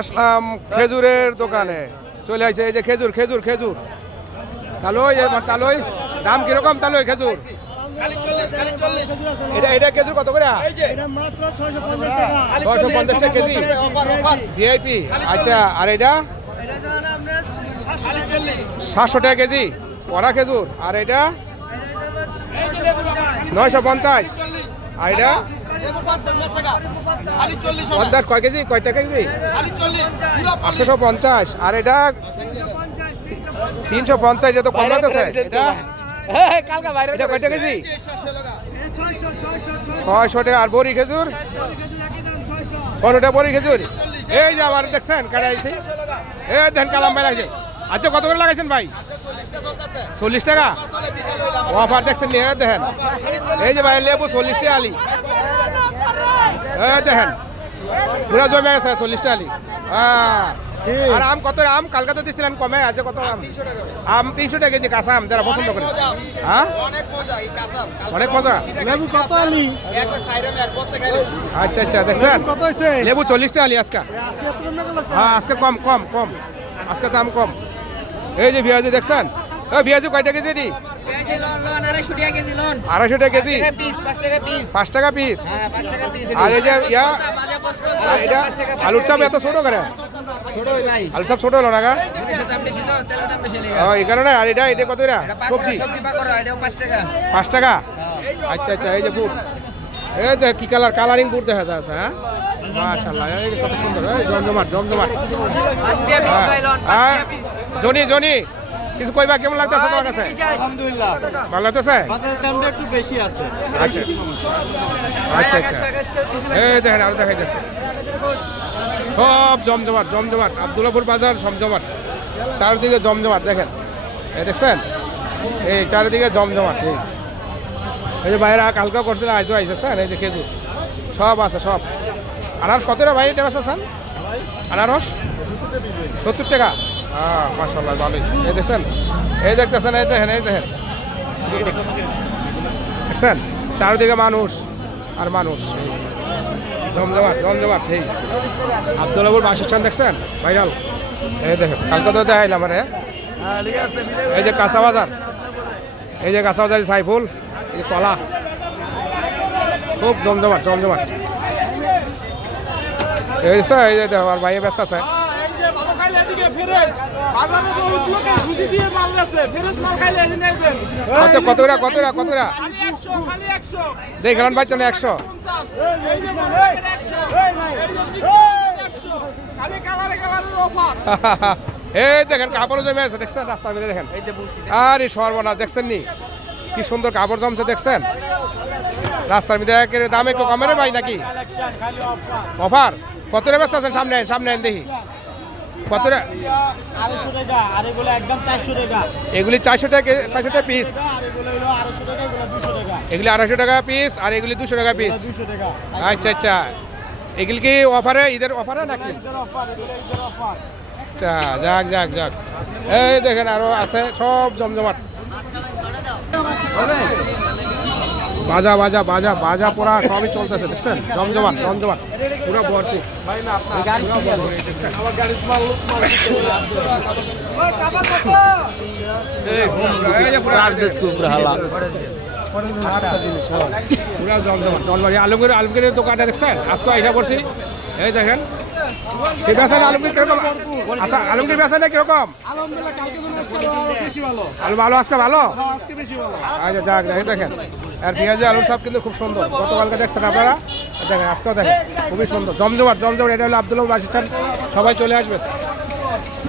আসলাম খেজুরের দোকানে, চলে আসছে এই যে খেজুর খেজুর খেজুর তালই, তালই দাম কিরকম তালই খেজুর? এটা খেজুর কত করে? 650 টাকা কেজি ভিআইপি। আচ্ছা, আর এটা 700 টাকা কেজি পরা খেজুর। আর এটা 950। আর এটা পদ্মার কয় কেজি, কয়টা কেজি? 850। আর এটা 350। এটা তো কম লাগতেছে। এটা কয়টা কেজি? 600 টাকা। আর বড়ি খেজুর 600 টাকা বড়ি খেজুর। এই যে আবার দেখছেন কাটা আইছে, এই দেখেন কালাম ভাই লাগছে। আচ্ছা, কত করে লাগাইছেন ভাই? 40 টাকা অফার দেখছেন নি? দেখেন এই যে ভাই লেবু 40 টাকা আলি, দেখেন পুরা জমে গেছে 40 টাকা আলি। আর আম কত? আম কালকে তো দিচ্ছিলেন কমে, আছে কত আম? আম 300 টাকা কেজি কাঁচা আম, যারা পছন্দ করে। হ্যাঁ, অনেক মজা। লেবু কত আলি? আচ্ছা আচ্ছা, দেখছেন কত হইছে? লেবু 40 টাকা আলি আজকে। হ্যাঁ, আজকে কম কম কম, আজকে দাম কম। এই যে পেঁয়াজি দেখছেন, পেঁয়াজি কয়টা কেজি? 250 টাকা কেজি, 5 টাকা পিস। আর এই যে এটা আলুর চাপ এত ছোট করে? আলু চাপ ছোট হলো না গা, এই কারণে। আর এটা এটা কত? সবজি 5 টাকা। আচ্ছা আচ্ছা, এই যে বুট, এই দেখ কি কালার, কালারিং বুট দেখা যাচ্ছে। হ্যাঁ, মাশাআল্লাহ, এই কত সুন্দর, জমজমাট জমজমাট। হ্যাঁ, জনি জনি কিছু কইবা, কেমন লাগতেছে তোমার কাছে? আলহামদুলিল্লাহ ভালো লাগতেছে। বাজারের দামটা একটু বেশি আছে। আচ্ছা আচ্ছা আচ্ছা, এই দেখেন আরো দেখা যাচ্ছে সব জমজমাট জমজমাট। আব্দুল্লাহপুর বাজার জমজমাট, চারিদিকে জমজমাট। দেখেন এই দেখছেন, এই চারিদিকে জমজমাট। এই যে বাইরে কালকা করছিল, আইসো আইসেছেন। এই যে খেজুর সব আছে সব। আনারস কত রে ভাই এটা বেচেছেন? আনারস 70 টাকা। হ্যাঁ, মাশাআল্লাহ, ভালোই। এই দেখছেন, এই দেখতেছেন, এই দেখেন, এই দেখেন দেখছেন চারিদিকে মানুষ আর মানুষ, জমজমাট জমজমাট। এই আব্দুল্লাহপুর বাস স্ট্যান্ড দেখছেন, ভাইরাল। এই দেখেন কালকে তো দেখাইলাম। মানে এই যে কাঁচা বাজার, এই যে কাঁচা বাজার সাইফুল, এই যে কলা, খুব জমজমাট জমজমাট। এই যে দেখো আর ভাইয়ে ব্যস্ত আছে। কতরা কতরা কতরা দেখলাম ভাই, চলে 100। এই দেখেন কাপড় জমে আছে, দেখছেন রাস্তার মধ্যে। দেখেন আরে সর্বনাশ, দেখছেন নি কি সুন্দর কাপড় জমছে, দেখছেন রাস্তার মধ্যে। দাম একটু কমে রে ভাই নাকি? অফার কত রে ব্যস্ত আছেন? সামনে সামনে দেখি কত রে? 250 টাকা। আর এগুলো একদম 400 টাকা। এগুলি 400 টাকা, 400 টাকা পিস। আর এগুলো 250 টাকা, এগুলো 200 টাকা। এগুলি 250 টাকা পিস, আর এগুলি 200 টাকা পিস। 200 টাকা। আচ্ছা আচ্ছা, এগুলি কি অফারে, ঈদের অফারে নাকি? ঈদের অফার, এগুলো ঈদের অফার। আচ্ছা, যাক যাক যাক। এই দেখেন আরো আছে সব জমজমাট। বাজা বাজা বাজা বাজা পড়া সবই চলতেছে, দেখছেন জমজমাট জমজমাট পুরো ভর্তি। আলমগীর আলমগীরের দোকানটা দেখছেন, আজকে আইসা করছি। এই দেখেন ঠিক আছে, আলমগীর কিরকম? আচ্ছা, আলমগীর বেচা কিরকম? আলু ভালো, আজকে ভালো। আচ্ছা যাক, দেখেন দেখেন। আর পেঁয়াজি আলু সব কিন্তু খুব সুন্দর। গতকালকে দেখছেন আপনারা, দেখেন আজকেও দেখেন খুবই সুন্দর জমজমাট জমজমাট। এটা হলো আব্দুল্লাহ বাস স্ট্যান্ড, সবাই চলে আসবে।